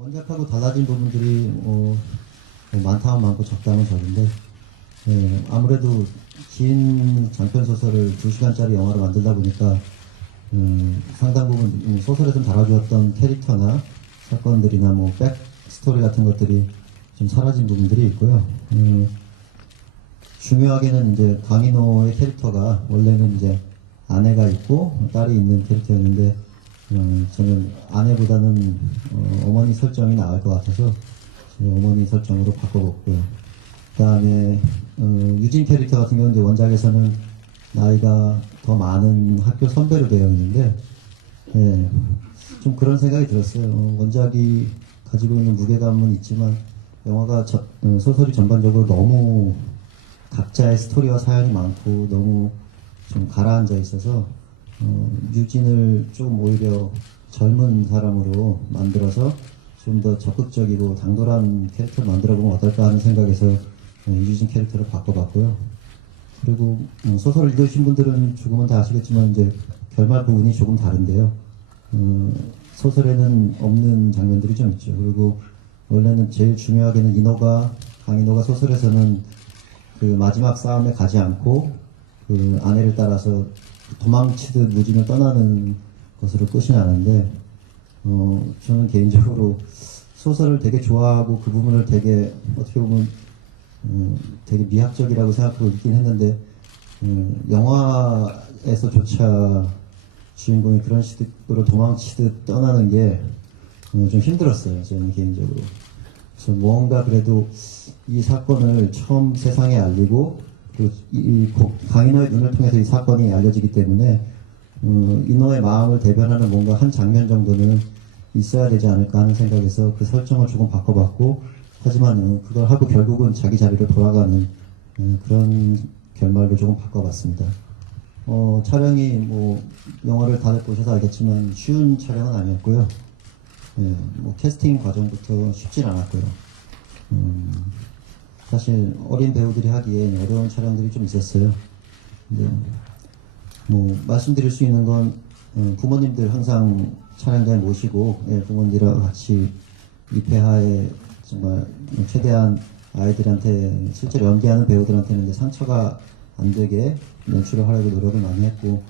원작하고 달라진 부분들이 많다면 많고 적다면 적은데 아무래도 긴 장편 소설을 2시간짜리 영화로 만들다 보니까 상당 부분 소설에서 다뤄주었던 캐릭터나 사건들이나 뭐 백스토리 같은 것들이 좀 사라진 부분들이 있고요. 중요하게는 이제 강인호의 캐릭터가 원래는 이제 아내가 있고 딸이 있는 캐릭터였는데 저는 아내보다는 어머니 설정이 나을 것 같아서 어머니 설정으로 바꿔봤고요. 그 다음에 유진 캐릭터 같은 경우는 이제 원작에서는 나이가 더 많은 학교 선배로 되어 있는데 좀 그런 생각이 들었어요. 원작이 가지고 있는 무게감은 있지만 영화가 소설이 전반적으로 너무 각자의 스토리와 사연이 많고 너무 좀 가라앉아 있어서 유진을 좀 오히려 젊은 사람으로 만들어서 좀 더 적극적이고 당돌한 캐릭터를 만들어보면 어떨까 하는 생각에서 유진 캐릭터를 바꿔봤고요. 그리고 소설을 읽으신 분들은 조금은 다 아시겠지만 이제 결말 부분이 조금 다른데요. 소설에는 없는 장면들이 좀 있죠. 그리고 원래는 제일 중요하게는 강인호가 소설에서는 그 마지막 싸움에 가지 않고 그 아내를 따라서 도망치듯 무진을 떠나는 것으로 끝이 나는데 저는 개인적으로 소설을 되게 좋아하고 그 부분을 되게 어떻게 보면 되게 미학적이라고 생각하고 있긴 했는데 영화에서조차 주인공이 그런 식으로 도망치듯 떠나는 게 좀 힘들었어요. 저는 개인적으로. 그래서 뭔가 그래도 이 사건을 처음 세상에 알리고 강인호의 눈을 통해서 이 사건이 알려지기 때문에 인호의 마음을 대변하는 뭔가 한 장면 정도는 있어야 되지 않을까 하는 생각에서 그 설정을 조금 바꿔봤고, 하지만 그걸 하고 결국은 자기 자리로 돌아가는 그런 결말로 조금 바꿔봤습니다. 촬영이 뭐 영화를 다들 보셔서 알겠지만 쉬운 촬영은 아니었고요. 뭐 캐스팅 과정부터 쉽진 않았고요. 사실 어린 배우들이 하기에 어려운 촬영들이 좀 있었어요. 근데 뭐 말씀드릴 수 있는 건 부모님들 항상 촬영장에 모시고 부모님들과 같이 입회하에 정말 최대한 아이들한테 실제로 연기하는 배우들한테는 이제 상처가 안 되게 연출을 하려고 노력을 많이 했고,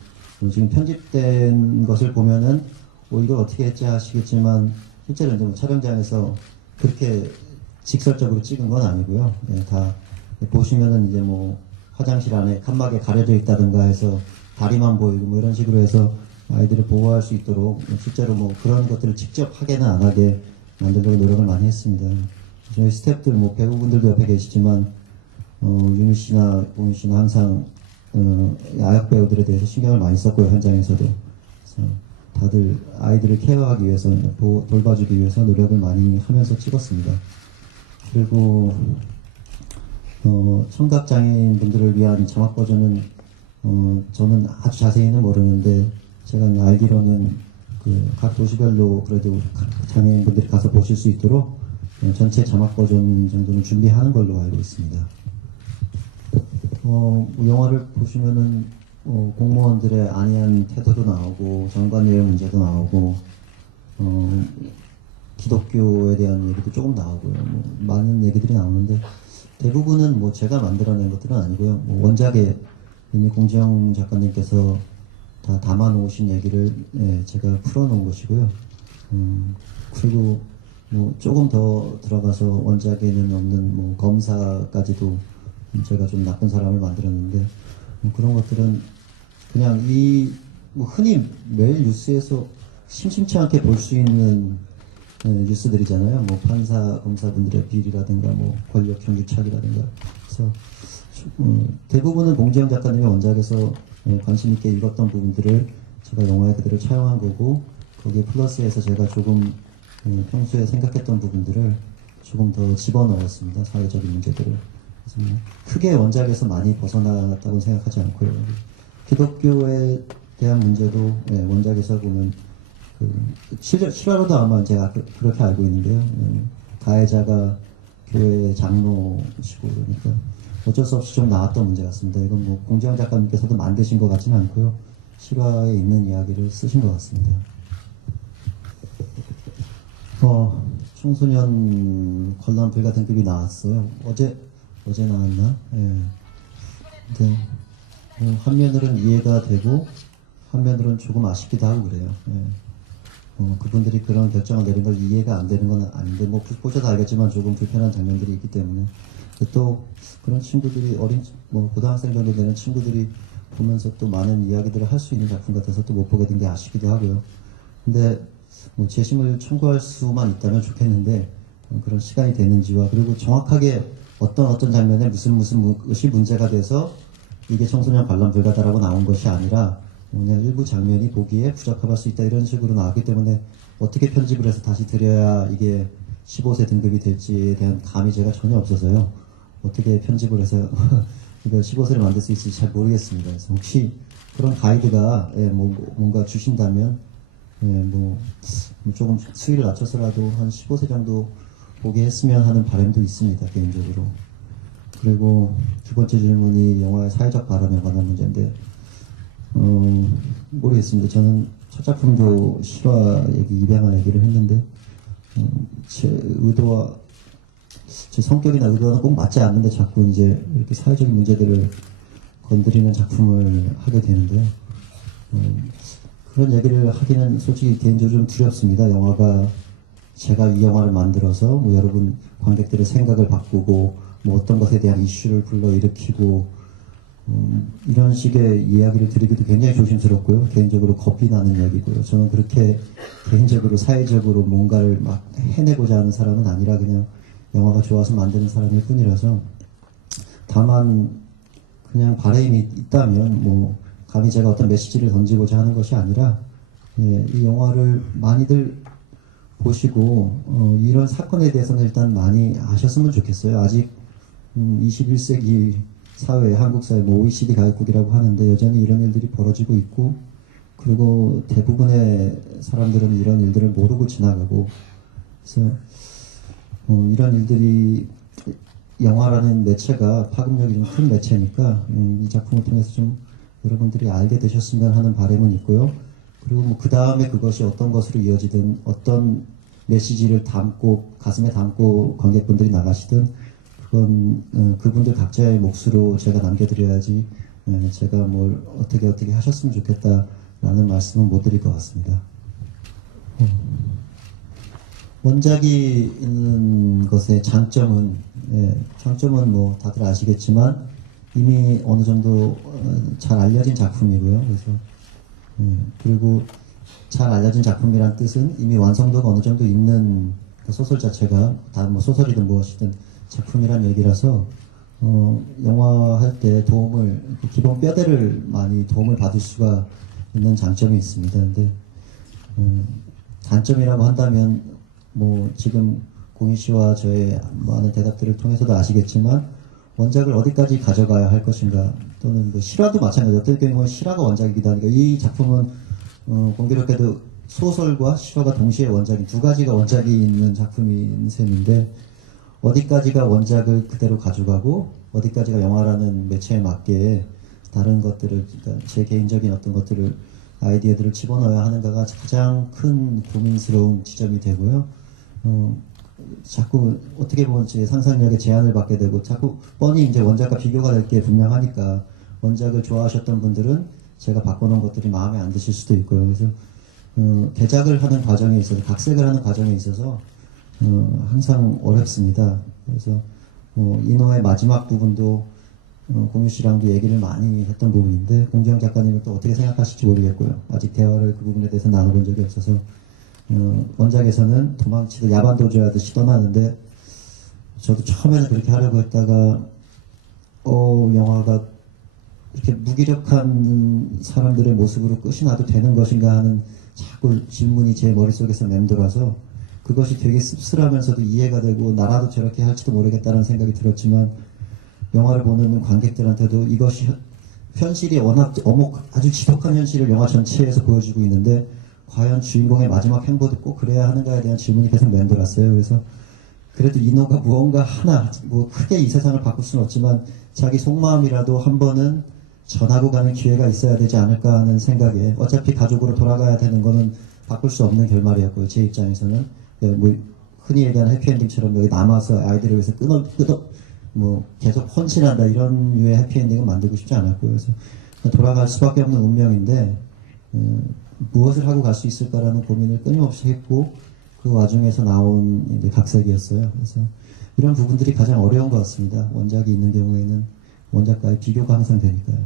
지금 편집된 것을 보면은 이걸 어떻게 했지 하시겠지만 실제로 이제 뭐 촬영장에서 그렇게 직설적으로 찍은 건 아니고요. 다 보시면은 이제 뭐 화장실 안에 칸막이 가려져 있다든가 해서 다리만 보이고 뭐 이런 식으로 해서 아이들을 보호할 수 있도록 실제로 뭐 그런 것들을 직접 하게는 안 하게 만들려고 노력을 많이 했습니다. 저희 스태프들 뭐 배우분들도 옆에 계시지만 유미 씨나 보미 씨는 항상 야역 배우들에 대해서 신경을 많이 썼고요. 현장에서도. 그래서 다들 아이들을 케어하기 위해서 돌봐주기 위해서 노력을 많이 하면서 찍었습니다. 그리고 청각장애인분들을 위한 자막 버전은 저는 아주 자세히는 모르는데 제가 알기로는 각 도시별로 그래도 장애인분들이 가서 보실 수 있도록 전체 자막 버전 정도는 준비하는 걸로 알고 있습니다. 영화를 보시면은 공무원들의 안이한 태도도 나오고 정관예우 문제도 나오고 기독교에 대한 얘기도 조금 나오고요. 뭐 많은 얘기들이 나오는데 대부분은 뭐 제가 만들어낸 것들은 아니고요. 뭐 원작에 이미 공지영 작가님께서 다 담아놓으신 얘기를 제가 풀어놓은 것이고요. 그리고 뭐 조금 더 들어가서 원작에는 없는 뭐 검사까지도 제가 좀 나쁜 사람을 만들었는데 뭐 그런 것들은 그냥 뭐 흔히 매일 뉴스에서 심심치 않게 볼 수 있는 뉴스들이잖아요. 뭐 판사, 검사분들의 비리라든가 뭐 권력 형주착이라든가. 그래서 대부분은 공지영 작가님의 원작에서 관심 있게 읽었던 부분들을 제가 영화에 그대로 차용한 거고, 거기에 플러스해서 제가 조금 평소에 생각했던 부분들을 조금 더 집어넣었습니다. 사회적인 문제들을. 그래서 크게 원작에서 많이 벗어났다고 생각하지 않고요. 기독교에 대한 문제도 원작에서 보면 실화로도 아마 제가 그렇게 알고 있는데요. 가해자가 교회 장로시고 그러니까 어쩔 수 없이 좀 나왔던 문제 같습니다. 이건 뭐 공지영 작가님께서도 만드신 것 같지는 않고요. 실화에 있는 이야기를 쓰신 것 같습니다. 청소년 관람 불가 등급이 나왔어요. 어제 나왔나? 예. 근데 한면으로는 이해가 되고 한면으로는 조금 아쉽기도 하고 그래요. 예. 그분들이 그런 결정을 내린 걸 이해가 안 되는 건 아닌데, 뭐, 보셔도 알겠지만 조금 불편한 장면들이 있기 때문에. 또, 그런 친구들이, 고등학생 정도 되는 친구들이 보면서 또 많은 이야기들을 할 수 있는 작품 같아서 또 못 보게 된 게 아쉽기도 하고요. 근데, 뭐, 재심을 청구할 수만 있다면 좋겠는데, 그런 시간이 되는지와, 그리고 정확하게 어떤 장면에 무슨 것이 문제가 돼서 이게 청소년 관람 불가다라고 나온 것이 아니라, 그냥 일부 장면이 보기에 부적합할 수 있다 이런 식으로 나왔기 때문에 어떻게 편집을 해서 다시 드려야 이게 15세 등급이 될지에 대한 감이 제가 전혀 없어서요. 어떻게 편집을 해서 이걸 15세를 만들 수 있을지 잘 모르겠습니다. 그래서 혹시 그런 가이드가 뭔가 주신다면 뭐 조금 수위를 낮춰서라도 한 15세 정도 보게 했으면 하는 바람도 있습니다. 개인적으로. 그리고 두 번째 질문이 영화의 사회적 발언에 관한 문제인데 모르겠습니다. 저는 첫 작품도 실화 얘기, 입양한 얘기를 했는데, 제 의도와, 제 성격이나 의도와는 꼭 맞지 않는데 자꾸 이제 이렇게 사회적인 문제들을 건드리는 작품을 하게 되는데요. 그런 얘기를 하기는 솔직히 개인적으로 좀 두렵습니다. 영화가, 제가 이 영화를 만들어서 뭐 여러분 관객들의 생각을 바꾸고, 뭐 어떤 것에 대한 이슈를 불러일으키고, 이런 식의 이야기를 드리기도 굉장히 조심스럽고요. 개인적으로 겁이 나는 얘기고요. 저는 그렇게 개인적으로 사회적으로 뭔가를 막 해내고자 하는 사람은 아니라 그냥 영화가 좋아서 만드는 사람일 뿐이라서, 다만 그냥 바람이 있다면 뭐 감히 제가 어떤 메시지를 던지고자 하는 것이 아니라 이 영화를 많이들 보시고 이런 사건에 대해서는 일단 많이 아셨으면 좋겠어요. 아직 21세기 사회, 한국 사회, 뭐 OECD 가입국이라고 하는데 여전히 이런 일들이 벌어지고 있고, 그리고 대부분의 사람들은 이런 일들을 모르고 지나가고, 그래서 이런 일들이 영화라는 매체가 파급력이 좀 큰 매체니까 이 작품을 통해서 좀 여러분들이 알게 되셨으면 하는 바람은 있고요. 그리고 뭐 그 다음에 그것이 어떤 것으로 이어지든 어떤 메시지를 담고 가슴에 담고 관객분들이 나가시든 그건 그분들 각자의 몫으로 제가 남겨드려야지 제가 뭘 어떻게 하셨으면 좋겠다라는 말씀은 못 드릴 것 같습니다. 원작이 있는 것의 장점은 뭐 다들 아시겠지만 이미 어느 정도 잘 알려진 작품이고요. 그래서 그리고 잘 알려진 작품이란 뜻은 이미 완성도가 어느 정도 있는 그 소설 자체가 다 뭐 소설이든 무엇이든 작품이란 얘기라서 영화 할 때 기본 뼈대를 많이 도움을 받을 수가 있는 장점이 있습니다. 근데 단점이라고 한다면 뭐 지금 공희 씨와 저의 많은 대답들을 통해서도 아시겠지만 원작을 어디까지 가져가야 할 것인가, 또는 뭐 실화도 마찬가지. 어떨 경우는 실화가 원작이기도 하니까 이 작품은 공교롭게도 소설과 실화가 동시에 원작이 두 가지가 원작이 있는 작품인 셈인데, 어디까지가 원작을 그대로 가져가고 어디까지가 영화라는 매체에 맞게 다른 것들을, 그러니까 제 개인적인 어떤 것들을, 아이디어들을 집어넣어야 하는가가 가장 큰 고민스러운 지점이 되고요. 자꾸 어떻게 보면 제 상상력에 제한을 받게 되고, 자꾸 뻔히 이제 원작과 비교가 될 게 분명하니까 원작을 좋아하셨던 분들은 제가 바꿔놓은 것들이 마음에 안 드실 수도 있고요. 그래서 개작을 하는 과정에 있어서, 각색을 하는 과정에 있어서 항상 어렵습니다. 그래서 인호의 마지막 부분도 공유 씨랑도 얘기를 많이 했던 부분인데, 공지영 작가님은 또 어떻게 생각하실지 모르겠고요. 아직 대화를 그 부분에 대해서 나눠본 적이 없어서 원작에서는 도망치듯 야반도주하듯이 떠나는데, 저도 처음에는 그렇게 하려고 했다가 영화가 이렇게 무기력한 사람들의 모습으로 끝이 나도 되는 것인가 하는 자꾸 질문이 제 머릿속에서 맴돌아서 그것이 되게 씁쓸하면서도 이해가 되고, 나라도 저렇게 할지도 모르겠다는 생각이 들었지만, 영화를 보는 관객들한테도 이것이 현실이 워낙 아주 지독한 현실을 영화 전체에서 보여주고 있는데, 과연 주인공의 마지막 행보도 꼭 그래야 하는가에 대한 질문이 계속 맴돌았어요. 그래서 그래도 인호가 무언가 하나, 뭐 크게 이 세상을 바꿀 수는 없지만 자기 속마음이라도 한 번은 전하고 가는 기회가 있어야 되지 않을까 하는 생각에, 어차피 가족으로 돌아가야 되는 거는 바꿀 수 없는 결말이었고요. 제 입장에서는 뭐 흔히 얘기하는 해피엔딩처럼 여기 남아서 아이들을 위해서 뭐 계속 헌신한다 이런 류의 해피엔딩은 만들고 싶지 않았고요. 그래서 돌아갈 수밖에 없는 운명인데 무엇을 하고 갈 수 있을까라는 고민을 끊임없이 했고 그 와중에서 나온 이제 각색이었어요. 그래서 이런 부분들이 가장 어려운 것 같습니다. 원작이 있는 경우에는 원작과의 비교가 항상 되니까요.